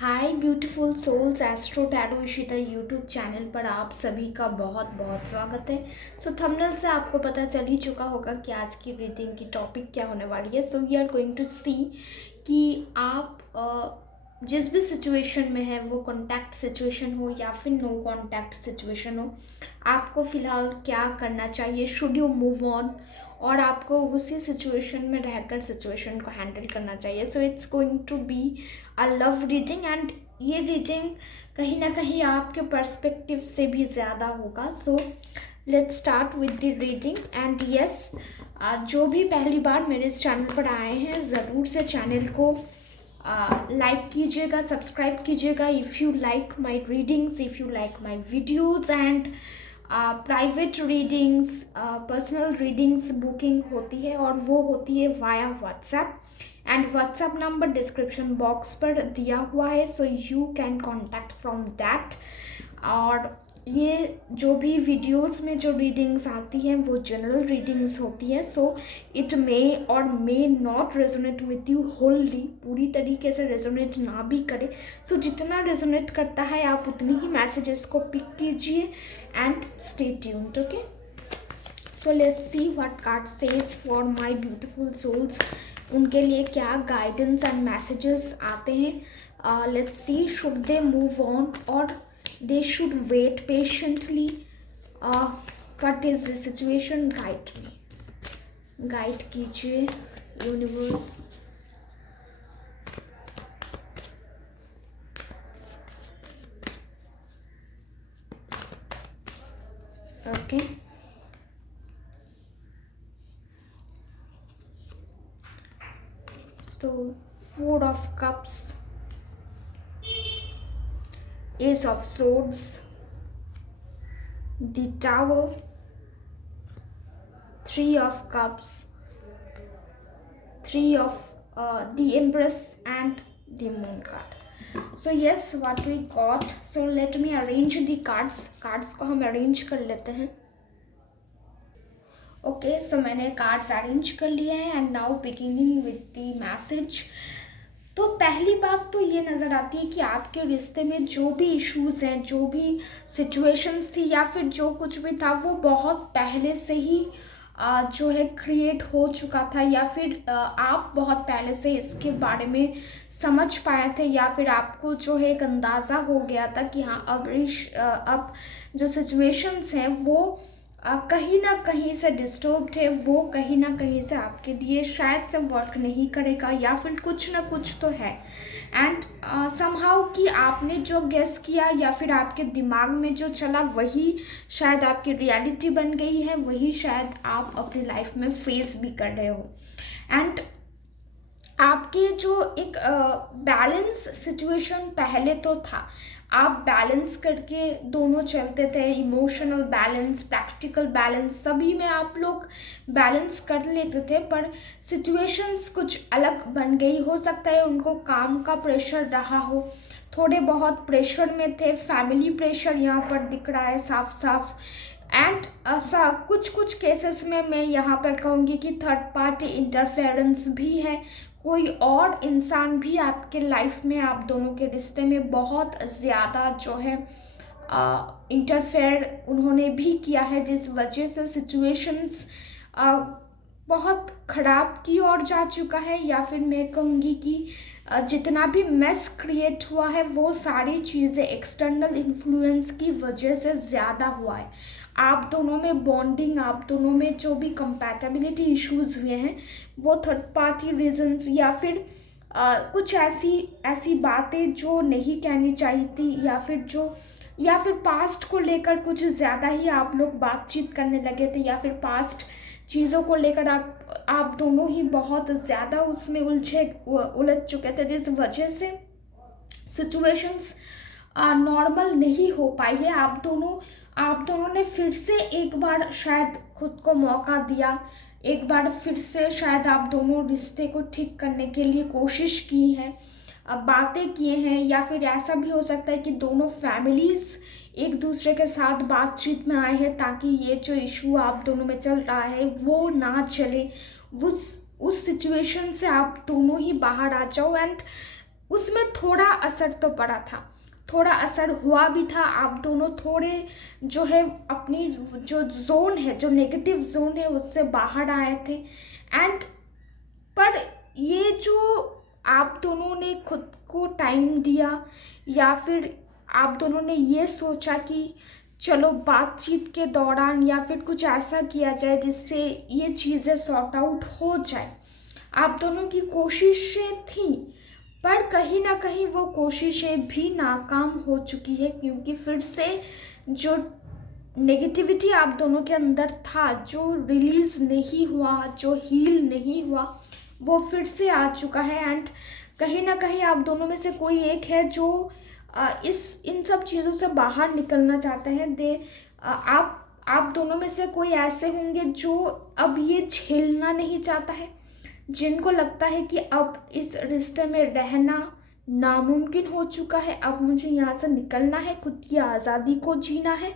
हाय beautiful souls astro tarot Ishita YouTube channel पर आप सभी का बहुत बहुत स्वागत है। सो थंबनेल से आपको पता चल ही चुका होगा कि आज की रीडिंग की टॉपिक क्या होने वाली है। So we are going to see कि आप जिस भी सिचुएशन में है, वो कॉन्टैक्ट सिचुएशन हो या फिर नो कॉन्टैक्ट सिचुएशन हो, आपको फ़िलहाल क्या करना चाहिए, शुड यू मूव ऑन, और आपको उसी सिचुएशन में रहकर सिचुएशन को हैंडल करना चाहिए। So it's going to be a love reading and ये रीडिंग कहीं ना कहीं आपके पर्सपेक्टिव से भी ज़्यादा होगा। So let's start with the reading and yes, जो भी पहली बार मेरे इस चैनल पर आए हैं ज़रूर से चैनल को लाइक कीजिएगा, सब्सक्राइब कीजिएगा। If you like my readings, if you like my videos and private readings, personal readings booking होती है और वो होती है via WhatsApp and WhatsApp number description box पर दिया हुआ है। So you can contact from that. और ये जो भी वीडियोस में जो रीडिंग्स आती हैं वो जनरल रीडिंग्स होती हैं। सो it may or may not resonate with you wholly, पूरी तरीके से रेजोनेट ना भी करे। सो जितना रेजोनेट करता है आप उतनी ही मैसेजेस को पिक कीजिए and stay tuned. Okay, so let's see what card says for my beautiful souls. उनके लिए क्या गाइडेंस एंड मैसेजेस आते हैं। Let's see, should they move on और they should wait patiently? What is the situation? Guide me, guide कीजिए universe. Okay, so Four of Cups, Ace of Swords, the Tower, Three of Cups, Three of the Empress and the Moon card. So yes, what we got. So let me arrange the cards को हम arrange कर लेते हैं। Okay, सो मैंने cards arrange कर लिए हैं and now beginning with the message. तो पहली बात तो ये नज़र आती है कि आपके रिश्ते में जो भी इश्यूज़ हैं, जो भी सिचुएशंस थी या फिर जो कुछ भी था, वो बहुत पहले से ही जो है क्रिएट हो चुका था, या फिर आप बहुत पहले से इसके बारे में समझ पाए थे, या फिर आपको जो है एक अंदाज़ा हो गया था कि हाँ अब जो सिचुएशंस हैं वो कहीं ना कहीं से डिस्टर्ब्ड है, वो कहीं ना कहीं से आपके लिए शायद से वर्क नहीं करेगा, या फिर कुछ ना कुछ तो है। एंड समहाउ कि आपने जो गेस किया या फिर आपके दिमाग में जो चला वही शायद आपकी रियलिटी बन गई है, वही शायद आप अपनी लाइफ में फेस भी कर रहे हो। एंड आपके जो एक बैलेंस सिचुएशन पहले तो था, आप बैलेंस करके दोनों चलते थे, इमोशनल बैलेंस, प्रैक्टिकल बैलेंस, सभी में आप लोग बैलेंस कर लेते थे, पर सिचुएशंस कुछ अलग बन गई। हो सकता है उनको काम का प्रेशर रहा हो, थोड़े बहुत प्रेशर में थे, फैमिली प्रेशर यहाँ पर दिख रहा है साफ साफ। एंड ऐसा कुछ केसेस में मैं यहाँ पर कहूँगी कि थर्ड पार्टी इंटरफेरेंस भी है, कोई और इंसान भी आपके लाइफ में, आप दोनों के रिश्ते में बहुत ज़्यादा जो है इंटरफेयर उन्होंने भी किया है, जिस वजह से सिचुएशंस बहुत ख़राब की ओर जा चुका है। या फिर मैं कहूँगी कि जितना भी मेस क्रिएट हुआ है वो सारी चीज़ें एक्सटर्नल इन्फ्लुएंस की वजह से ज़्यादा हुआ है। आप दोनों में बॉन्डिंग, आप दोनों में जो भी कंपैटिबिलिटी इश्यूज हुए हैं वो थर्ड पार्टी रीजंस, या फिर कुछ ऐसी बातें जो नहीं कहनी चाहिए थी, या फिर पास्ट को लेकर कुछ ज़्यादा ही आप लोग बातचीत करने लगे थे, या फिर पास्ट चीज़ों को लेकर आप दोनों ही बहुत ज़्यादा उसमें उलझ चुके थे, जिस वजह से सिचुएशंस नॉर्मल नहीं हो पाई है। आप दोनों ने फिर से एक बार शायद खुद को मौका दिया, एक बार फिर से शायद आप दोनों रिश्ते को ठीक करने के लिए कोशिश की है, बातें किए हैं, या फिर ऐसा भी हो सकता है कि दोनों फैमिलीज़ एक दूसरे के साथ बातचीत में आए हैं ताकि ये जो इशू आप दोनों में चल रहा है वो ना चले, उस सिचुएशन से आप दोनों ही बाहर आ जाओ एंड उसमें थोड़ा असर तो पड़ा था, थोड़ा असर हुआ भी था। आप दोनों थोड़े जो है अपनी जो जोन है, जो नेगेटिव जोन है, उससे बाहर आए थे। एंड पर ये जो आप दोनों ने खुद को टाइम दिया, या फिर आप दोनों ने ये सोचा कि चलो बातचीत के दौरान या फिर कुछ ऐसा किया जाए जिससे ये चीज़ें सॉर्ट आउट हो जाए, आप दोनों की कोशिशें थी, पर कहीं ना कहीं वो कोशिशें भी नाकाम हो चुकी है, क्योंकि फिर से जो नेगेटिविटी आप दोनों के अंदर था, जो रिलीज नहीं हुआ, जो हील नहीं हुआ, वो फिर से आ चुका है। एंड कहीं ना कहीं आप दोनों में से कोई एक है जो इन सब चीज़ों से बाहर निकलना चाहते हैं। आप दोनों में से कोई ऐसे होंगे जो अब ये झेलना नहीं चाहता है, जिनको लगता है कि अब इस रिश्ते में रहना नामुमकिन हो चुका है, अब मुझे यहाँ से निकलना है, खुद की आज़ादी को जीना है।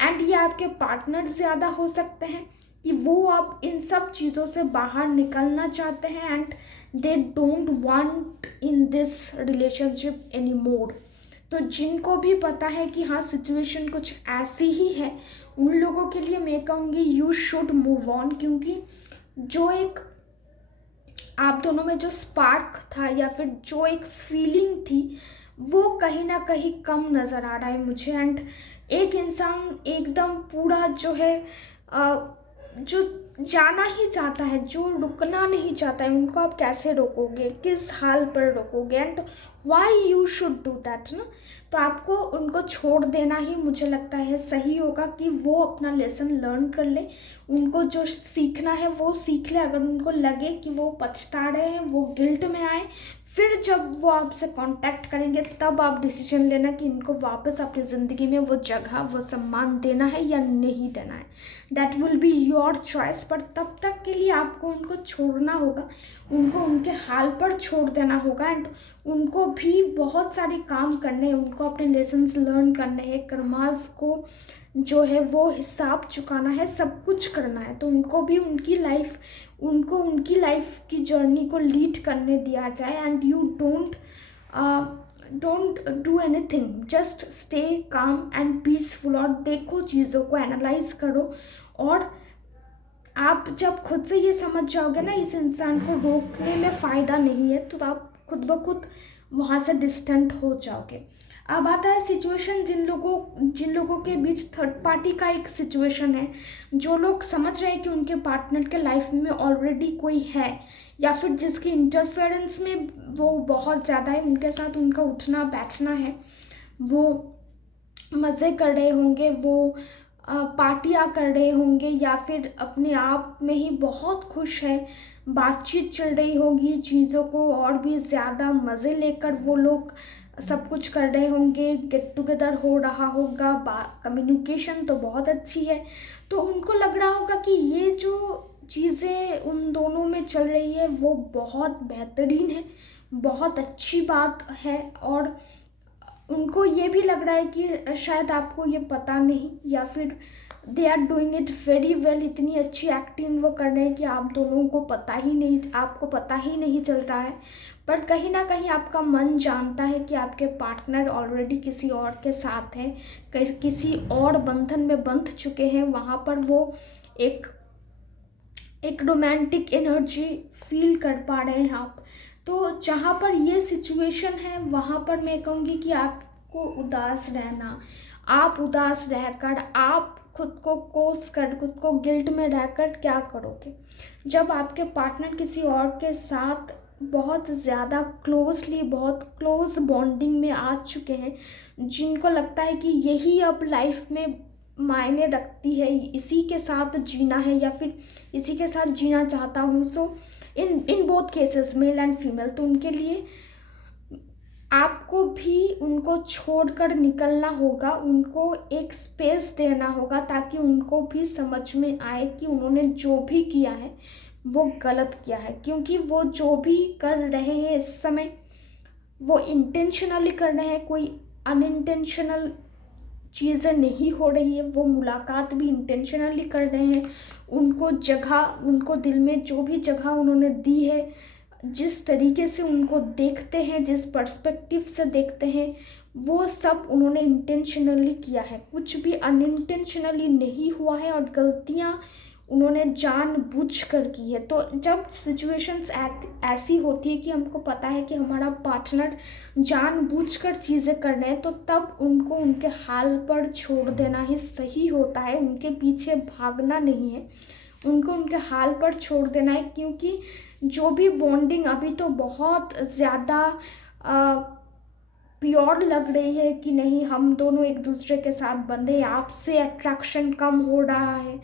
एंड ये आपके पार्टनर ज़्यादा हो सकते हैं कि वो अब इन सब चीज़ों से बाहर निकलना चाहते हैं, and they don't want in this relationship any more. तो जिनको भी पता है कि हाँ सिचुएशन कुछ ऐसी ही है, उन लोगों के लिए मैं कहूँगी यू शुड मूव ऑन, क्योंकि जो एक आप दोनों में जो स्पार्क था या फिर जो एक फीलिंग थी, वो कहीं ना कहीं कम नज़र आ रहा है मुझे। एंड एक इंसान एकदम पूरा जो है जो जाना ही चाहता है, जो रुकना नहीं चाहता है, उनको आप कैसे रोकोगे, किस हाल पर रोकोगे, and why you should do that ना। तो आपको उनको छोड़ देना ही मुझे लगता है सही होगा, कि वो अपना लेसन लर्न कर ले, उनको जो सीखना है वो सीख ले। अगर उनको लगे कि वो पछता रहे हैं, वो गिल्ट में आए, फिर जब वो आपसे कांटेक्ट करेंगे तब आप डिसीजन लेना कि इनको वापस अपनी ज़िंदगी में वो जगह, वो सम्मान देना है या नहीं देना है। That will be your choice. पर तब तक के लिए आपको उनको छोड़ना होगा, उनको उनके हाल पर छोड़ देना होगा। एंड उनको भी बहुत सारे काम करने हैं, उनको अपने लेसन्स लर्न करने हैं, कर्मास को जो है वो हिसाब चुकाना है, सब कुछ करना है। तो उनको भी उनकी लाइफ की जर्नी को लीड करने दिया जाए। And you don't do anything, just stay calm and peaceful, और देखो चीज़ों को एनालाइज करो। और आप जब खुद से ये समझ जाओगे ना इस इंसान को रोकने में फ़ायदा नहीं है, तो आप खुद ब खुद वहाँ से डिस्टेंट हो जाओगे। अब आता है सिचुएशन, जिन लोगों के बीच थर्ड पार्टी का एक सिचुएशन है, जो लोग समझ रहे हैं कि उनके पार्टनर के लाइफ में ऑलरेडी कोई है, या फिर जिसके इंटरफेरेंस में वो बहुत ज़्यादा है, उनके साथ उनका उठना बैठना है, वो मज़े कर रहे होंगे, वो पार्टियाँ कर रहे होंगे, या फिर अपने आप में ही बहुत खुश है, बातचीत चल रही होगी, चीज़ों को और भी ज़्यादा मज़े लेकर वो लोग सब कुछ कर रहे होंगे, गेट टुगेदर हो रहा होगा, कम्युनिकेशन तो बहुत अच्छी है। तो उनको लग रहा होगा कि ये जो चीज़ें उन दोनों में चल रही है वो बहुत बेहतरीन है, बहुत अच्छी बात है। और उनको ये भी लग रहा है कि शायद आपको ये पता नहीं, या फिर they are doing it very well, इतनी अच्छी एक्टिंग वो कर रहे हैं कि आपको पता ही नहीं चल रहा है। पर कहीं ना कहीं आपका मन जानता है कि आपके पार्टनर ऑलरेडी किसी और के साथ हैं, किसी और बंधन में बंध चुके हैं। वहाँ पर वो एक रोमांटिक एनर्जी फील कर पा रहे हैं आप। तो जहाँ पर ये सिचुएशन है, वहाँ पर मैं कहूँगी कि आपको उदास रहना, आप उदास रहकर, आप खुद को कोस कर, खुद को गिल्ट में रहकर क्या करोगे, जब आपके पार्टनर किसी और के साथ बहुत ज़्यादा बहुत क्लोज बॉन्डिंग में आ चुके हैं, जिनको लगता है कि यही अब लाइफ में मायने रखती है, इसी के साथ जीना है, या फिर इसी के साथ जीना चाहता हूँ। So in both cases, male and female, तो उनके लिए आपको भी उनको छोड़कर निकलना होगा, उनको एक स्पेस देना होगा, ताकि उनको भी समझ में आए कि उन्होंने जो भी किया है वो गलत किया है। क्योंकि वो जो भी कर रहे हैं इस समय, वो इंटेंशनली कर रहे हैं, कोई अनइंटेंशनल चीज़ें नहीं हो रही है। वो मुलाकात भी इंटेंशनली कर रहे हैं, उनको दिल में जो भी जगह उन्होंने दी है, जिस तरीके से उनको देखते हैं, जिस पर्सपेक्टिव से देखते हैं, वो सब उन्होंने इंटेंशनली किया है, कुछ भी अनइंटेंशनली नहीं हुआ है। और गलतियाँ उन्होंने जानबूझकर की है। तो जब सिचुएशंस ऐसी होती है कि हमको पता है कि हमारा पार्टनर जानबूझकर चीज़ें कर रहे हैं, तो तब उनको उनके हाल पर छोड़ देना ही सही होता है। उनके पीछे भागना नहीं है, उनको उनके हाल पर छोड़ देना है। क्योंकि जो भी बॉन्डिंग अभी तो बहुत ज़्यादा प्योर लग रही है कि नहीं, हम दोनों एक दूसरे के साथ बंधे हैं, आपसे अट्रैक्शन कम हो रहा है,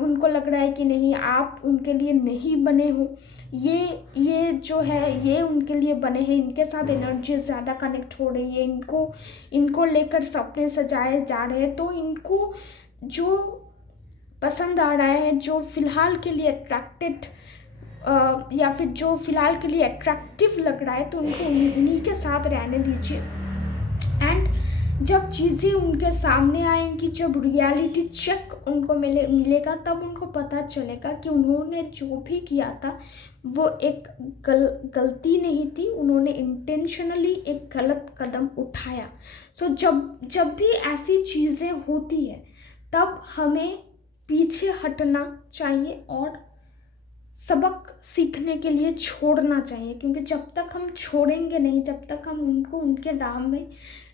उनको लग रहा है कि नहीं आप उनके लिए नहीं बने हो, ये जो है ये उनके लिए बने हैं, इनके साथ एनर्जी ज़्यादा कनेक्ट हो रही है, इनको लेकर सपने सजाए जा रहे हैं। तो इनको जो पसंद आ रहा है, जो फ़िलहाल के लिए अट्रैक्टेड या फिर जो फ़िलहाल के लिए अट्रैक्टिव लग रहा है, तो उनको उन्हीं के साथ रहने दीजिए। एंड जब चीज़ें उनके सामने आएंगी, जब रियलिटी चेक उनको मिलेगा, तब उनको पता चलेगा कि उन्होंने जो भी किया था वो एक गलती नहीं थी, उन्होंने इंटेंशनली एक गलत कदम उठाया। सो जब भी ऐसी चीज़ें होती है, तब हमें पीछे हटना चाहिए और सबक सीखने के लिए छोड़ना चाहिए। क्योंकि जब तक हम छोड़ेंगे नहीं, जब तक हम उनको उनके राह में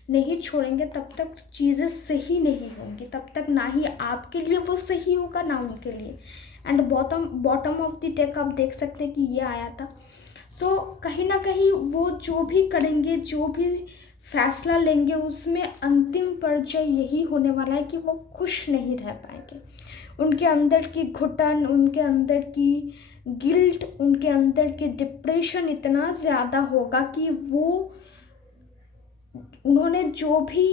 नहीं छोड़ेंगे, तब तक चीज़ें सही नहीं होंगी, तब तक ना ही आपके लिए वो सही होगा ना उनके लिए। And bottom of the deck आप देख सकते हैं कि ये आया था। सो कहीं ना कहीं वो जो भी करेंगे, जो भी फैसला लेंगे, उसमें अंतिम परिचय यही होने वाला है कि वो खुश नहीं रह पाएंगे। उनके अंदर की घुटन, उनके अंदर की गिल्ट, उनके अंदर की डिप्रेशन इतना ज़्यादा होगा कि वो उन्होंने जो भी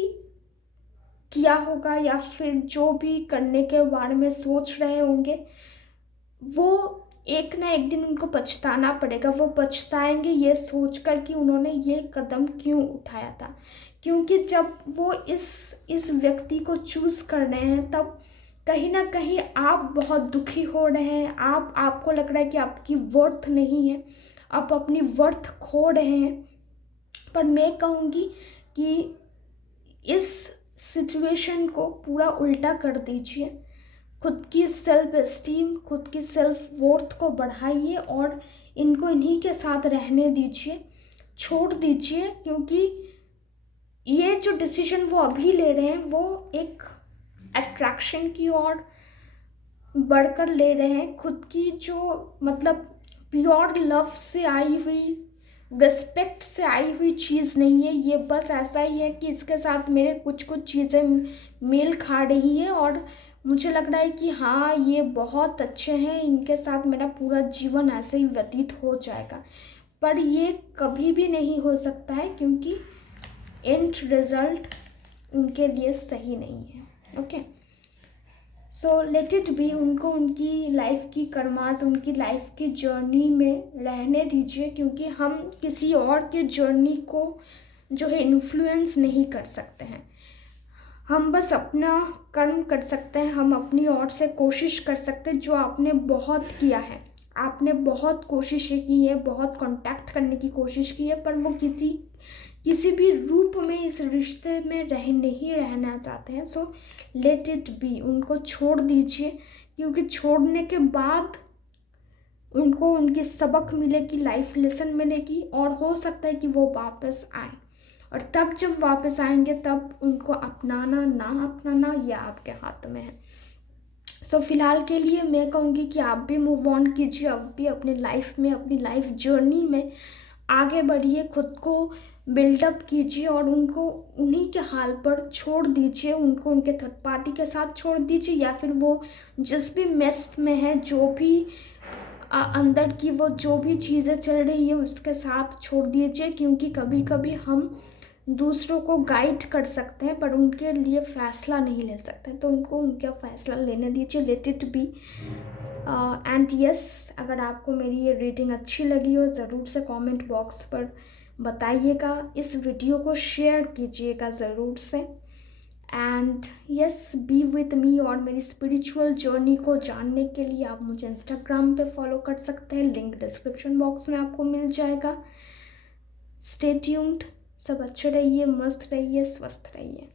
किया होगा या फिर जो भी करने के बारे में सोच रहे होंगे, वो एक ना एक दिन उनको पछताना पड़ेगा। वो पछताएंगे ये सोचकर कि उन्होंने ये कदम क्यों उठाया था। क्योंकि जब वो इस व्यक्ति को चूज़ कर रहे हैं, तब कहीं ना कहीं आप बहुत दुखी हो रहे हैं, आपको लग रहा है कि आपकी वर्थ नहीं है, आप अपनी वर्थ खो रहे हैं। पर मैं कहूँगी कि इस सिचुएशन को पूरा उल्टा कर दीजिए, खुद की सेल्फ एस्टीम, खुद की सेल्फ वर्थ को बढ़ाइए और इनको इन्हीं के साथ रहने दीजिए, छोड़ दीजिए। क्योंकि ये जो डिसीजन वो अभी ले रहे हैं, वो एक अट्रैक्शन की ओर बढ़कर ले रहे हैं। खुद की जो मतलब प्योर लव से आई हुई, रिस्पेक्ट से आई हुई चीज़ नहीं है ये। बस ऐसा ही है कि इसके साथ मेरे कुछ चीज़ें मेल खा रही है और मुझे लग रहा है कि हाँ ये बहुत अच्छे हैं, इनके साथ मेरा पूरा जीवन ऐसे ही व्यतीत हो जाएगा। पर ये कभी भी नहीं हो सकता है, क्योंकि एंड रिजल्ट उनके लिए सही नहीं है। Okay, so let it be. उनको उनकी लाइफ की कर्माज, उनकी लाइफ की जर्नी में रहने दीजिए। क्योंकि हम किसी और के जर्नी को जो है इन्फ्लुएंस नहीं कर सकते हैं, हम बस अपना कर्म कर सकते हैं, हम अपनी ओर से कोशिश कर सकते हैं। जो आपने बहुत किया है, आपने बहुत कोशिशें की है, बहुत कांटेक्ट करने की कोशिश की है, पर वो किसी भी रूप में इस रिश्ते में नहीं रहना चाहते हैं। सो लेट इट बी, उनको छोड़ दीजिए। क्योंकि छोड़ने के बाद उनको उनकी सबक मिलेगी, लाइफ लेसन मिलेगी, और हो सकता है कि वो वापस आए। और तब जब वापस आएंगे, तब उनको अपनाना ना अपनाना यह आपके हाथ में है। सो फिलहाल के लिए मैं कहूँगी कि आप भी मूव ऑन कीजिए, आप भी अपनी लाइफ में, अपनी लाइफ जर्नी में आगे बढ़िए, खुद को बिल्डअप कीजिए और उनको उन्हीं के हाल पर छोड़ दीजिए। उनको उनके थर्ड पार्टी के साथ छोड़ दीजिए, या फिर वो जिस भी मेस में है, जो भी अंदर की वो जो भी चीज़ें चल रही है, उसके साथ छोड़ दीजिए। क्योंकि कभी कभी हम दूसरों को गाइड कर सकते हैं, पर उनके लिए फ़ैसला नहीं ले सकते। तो उनको उनका फ़ैसला लेने दीजिए, let it be. And yes, अगर आपको मेरी ये रीडिंग अच्छी लगी हो, ज़रूर से कमेंट बॉक्स पर बताइएगा। इस वीडियो को शेयर कीजिएगा ज़रूर से। And yes, B with me. और मेरी स्पिरिचुअल जर्नी को जानने के लिए आप मुझे इंस्टाग्राम पे फॉलो कर सकते हैं, लिंक डिस्क्रिप्शन बॉक्स में आपको मिल जाएगा। Stay tuned. सब अच्छे रहिए, मस्त रहिए, स्वस्थ रहिए।